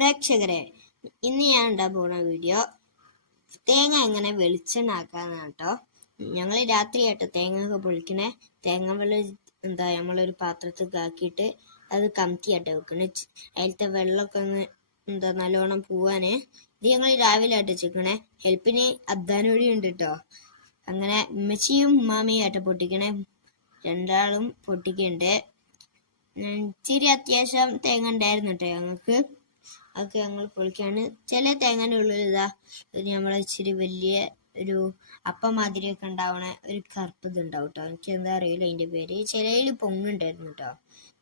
പ്രേക്ഷകരെ, ഇന്ന് ഞാൻ ഉണ്ടാകാൻ പോകുന്ന വീഡിയോ തേങ്ങ എങ്ങനെ വെളിച്ചെണ്ണ ആക്കാന്നാണ് കേട്ടോ. ഞങ്ങൾ രാത്രിയായിട്ട് തേങ്ങ ഒക്കെ പൊളിക്കണേ. തേങ്ങ വെള്ളം നമ്മളൊരു പാത്രത്തിൽ ആക്കിയിട്ട് അത് കമത്തിയായിട്ട് വെക്കണേ. അതിലത്തെ വെള്ളമൊക്കെ ഒന്ന് നല്ലോണം പോവാന്. ഇത് ഞങ്ങൾ രാവിലെ ആയിട്ട് വെച്ചിരിക്കണേ. ഹെൽപ്പിന് അദ്ദാനോടി ഉണ്ട് കേട്ടോ. അങ്ങനെ ഉമ്മച്ചിയും ഉമ്മാമയും ആയിട്ട് പൊട്ടിക്കണേ. രണ്ടാളും പൊട്ടിക്കണ്ട്. ഇച്ചിരി അത്യാവശ്യം തേങ്ങ ഉണ്ടായിരുന്നു കേട്ടോ ഞങ്ങൾക്ക്. അതൊക്കെ ഞങ്ങൾ പൊളിക്കാണ്. ചില തേങ്ങൻ്റെ ഉള്ളിൽ നമ്മളെ ഇച്ചിരി വലിയ ഒരു അപ്പം മാതിരിയൊക്കെ ഉണ്ടാവണ ഒരു കറുപ്പ് ഇതുണ്ടാവും കേട്ടോ. എനിക്ക് എന്താ അറിയില്ല അതിൻ്റെ പേര്. ചിലയിൽ പൊങ്ങുണ്ടായിരുന്നു കേട്ടോ.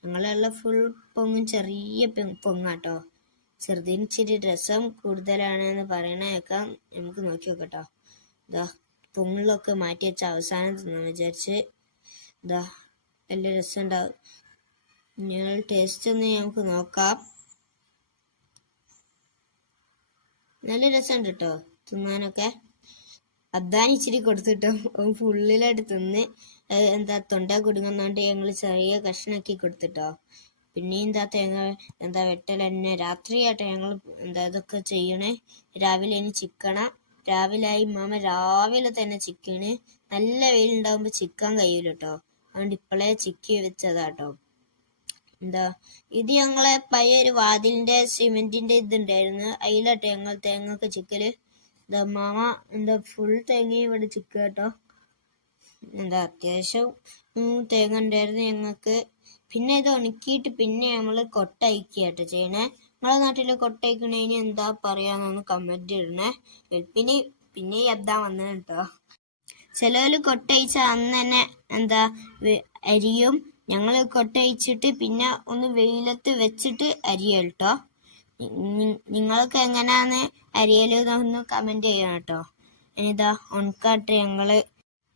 ഞങ്ങളുള്ള ഫുൾ പൊങ്ങും ചെറിയ പൊങ്ങാട്ടോ. ചെറുതിന് ഇച്ചിരി രസം കൂടുതലാണെന്ന് പറയണേക്കാം. നമുക്ക് നോക്കി നോക്കട്ടോ. പൊങ്ങിലൊക്കെ മാറ്റി വെച്ച അവസാനം തിന്നാന്ന് വിചാരിച്ച്. നല്ല രസം ഉണ്ടാവും. ഞങ്ങൾ ടേസ്റ്റ് ഒന്ന് നമുക്ക് നോക്കാം. നല്ല രസമുണ്ട് കേട്ടോ തിന്നാനൊക്കെ. അദ്ദാൻ ഇച്ചിരി കൊടുത്തിട്ടോ ഫുള്ളിലായിട്ട് തിന്ന് തൊണ്ട കുടുങ്ങുന്നോണ്ട് ഞങ്ങൾ ചെറിയ കഷ്ണാക്കി കൊടുത്തിട്ടോ. പിന്നെയും തേങ്ങ വെട്ടൽ തന്നെ. രാത്രിയായിട്ടോ ഞങ്ങൾ ഇതൊക്കെ ചെയ്യണേ. രാവിലെ ഇനി ചിക്കണ. രാവിലെ മാമ രാവിലെ തന്നെ ചിക്കണ്. നല്ല വെയിലുണ്ടാവുമ്പോ ചിക്കാൻ കഴിയൂല കേട്ടോ. അതുകൊണ്ട് ഇപ്പോഴേ ചിക്കി വെച്ചതാട്ടോ. ഇത് ഞങ്ങളെ പഴയ ഒരു വാതിലിന്റെ സിമെന്റിന്റെ ഇതുണ്ടായിരുന്നു. അതിലാട്ടോ ഞങ്ങൾ തേങ്ങ ഒക്കെ ചിക്കല്. മാമ ഫുൾ തേങ്ങയും ഇവിടെ ചിക്ക കേട്ടോ. അത്യാവശ്യം തേങ്ങ ഉണ്ടായിരുന്നു ഞങ്ങൾക്ക്. പിന്നെ ഇത് ഉണക്കിയിട്ട് പിന്നെ നമ്മള് കൊട്ടയക്കാട്ടോ ചെയ്യണേ. നമ്മളെ നാട്ടില് കൊട്ടയക്കണേന് എന്താ പറയാന്നൊന്ന് കമന്റ് ഇടണേ. പിന്നെ എന്താ വന്നത് കേട്ടോ. ചിലവര് കൊട്ടയിച്ച അന്ന് തന്നെ അരിയും. ഞങ്ങള് കൊട്ടയിച്ചിട്ട് പിന്നെ ഒന്ന് വെയിലത്ത് വെച്ചിട്ട് അരിയൽ കേട്ടോ. നിങ്ങൾക്ക് എങ്ങനെയാന്ന് അരിയലെന്ന് കമന്റ് ചെയ്യണം കേട്ടോ. ഇനിതാ ഉണക്കാട്ടെ. ഞങ്ങള്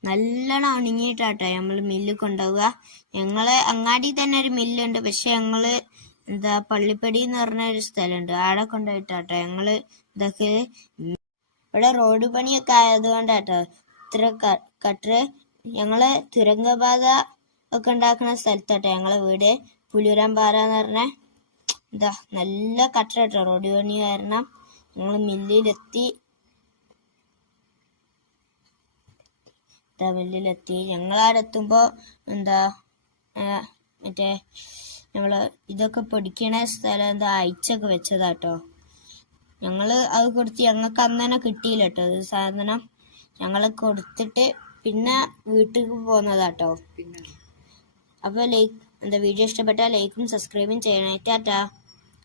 നല്ലോണം ഉണങ്ങിയിട്ടാട്ടോ നമ്മള് മില്ല് കൊണ്ടുപോവുക. ഞങ്ങള് അങ്ങാടി തന്നെ ഒരു മില്ലുണ്ട്. പക്ഷെ ഞങ്ങള് പള്ളിപ്പടി എന്ന് പറഞ്ഞ ഒരു സ്ഥലമുണ്ട്. ആടെ കൊണ്ടുപോയിട്ടാട്ടോ ഞങ്ങള് ഇതൊക്കെ. ഇവിടെ റോഡ് പണിയൊക്കെ ആയതുകൊണ്ടാട്ടോ ഇത്ര കട്ടറ്. ഞങ്ങള് തുരങ്കപാത ഒക്കെ ഉണ്ടാക്കുന്ന സ്ഥലത്താട്ടോ ഞങ്ങളെ വീട്. പുലിയൂരാമ്പാറ എന്ന് പറഞ്ഞ നല്ല കട്ടറാട്ടോ. റോഡ് പണി കാരണം ഞങ്ങൾ മില്ലിലെത്തി. ഞങ്ങളവിടെ എത്തുമ്പോ മറ്റേ നമ്മള് ഇതൊക്കെ പൊടിക്കണ സ്ഥലം അയച്ചൊക്കെ വെച്ചതാട്ടോ. ഞങ്ങള് അത് കൊടുത്ത് ഞങ്ങൾക്ക് അന്ന് തന്നെ കിട്ടിയില്ല കേട്ടോ ഇത് സാധനം. ഞങ്ങള് കൊടുത്തിട്ട് പിന്നെ വീട്ടിലേക്ക് പോന്നതാട്ടോ. അപ്പൊ വീഡിയോ ഇഷ്ടപ്പെട്ടാൽ ലൈക്കും സബ്സ്ക്രൈബും ചെയ്യണേ. ടാറ്റാ.